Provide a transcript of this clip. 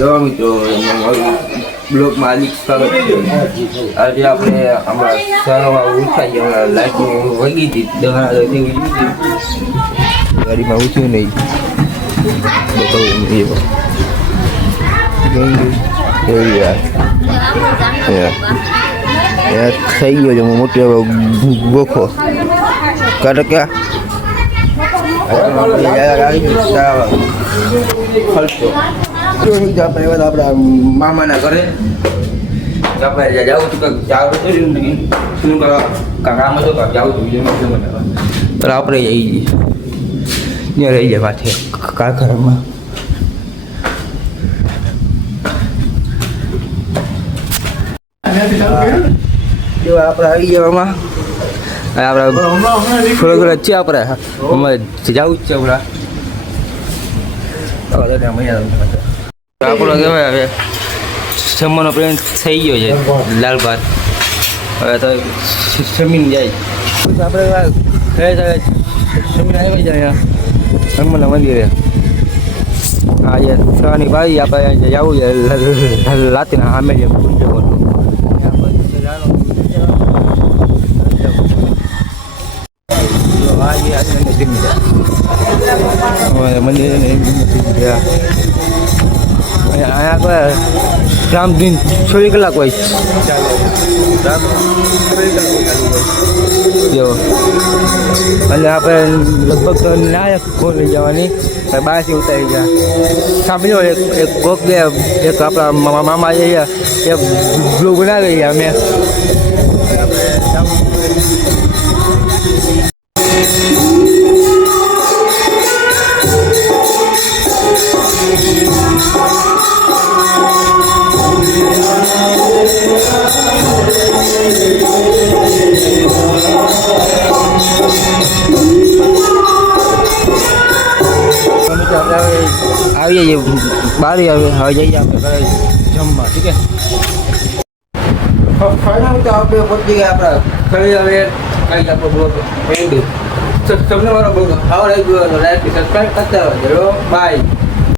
જો મિત્રો બ્લોગ માલિક સ્વાગત છે. આજે આપણે હમણાં સવારમાં ઉઠાઈ ગયા, લાઈટ વગી હતી, ગાડીમાં ઊંચ્યું નહીં થઈ ગયો છે મોટો ગોખો કટકા ખર્ચો આપણા મામાના ઘરે આપણે જવું હતું કામ હતું જવું હતું પણ આપણે જઈ જઈએ ત્યાં રહી જાય માથે કારખાનામાં. આપણે આવી જવામાં આપણે થોડો છે આપણે અમારે જવું જ છે આપણો કહેવાય હવે જમવાનો પ્લેન થઈ ગયો છે લાલ ભાત. હવે તો જમીન જાય આપણે જમીન આવી જાય હનુમાનના મંદિરે. આજે સવાની ભાઈ આપણે જવું છે લાતીના સામે છે મંદિર અહીંયા કોઈ રામદિન 24 કલાક હોય જો એટલે આપણે લગભગ તો ના ખોલ લઈ જવાની બહારથી ઉતારી ગયા. સાંભળ્યો એક કોક બે એક આપણા મામા જઈએ એક બ્લોગ બનાવી અમે આવીએ છીએ બહાર હવે જઈએ આપણે ઘરે જમવા. ઠીક છે ફાઇનલ તો આપણે પહોંચી ગયા આપણા ઘરે. હવે કાંઈ આપણો બ્લોગ એન્ડ તમને મારો બ્લોગ સારો લાગ્યો તો લાઈક સબસ્ક્રાઈબ કરતા રહેજો. બાય.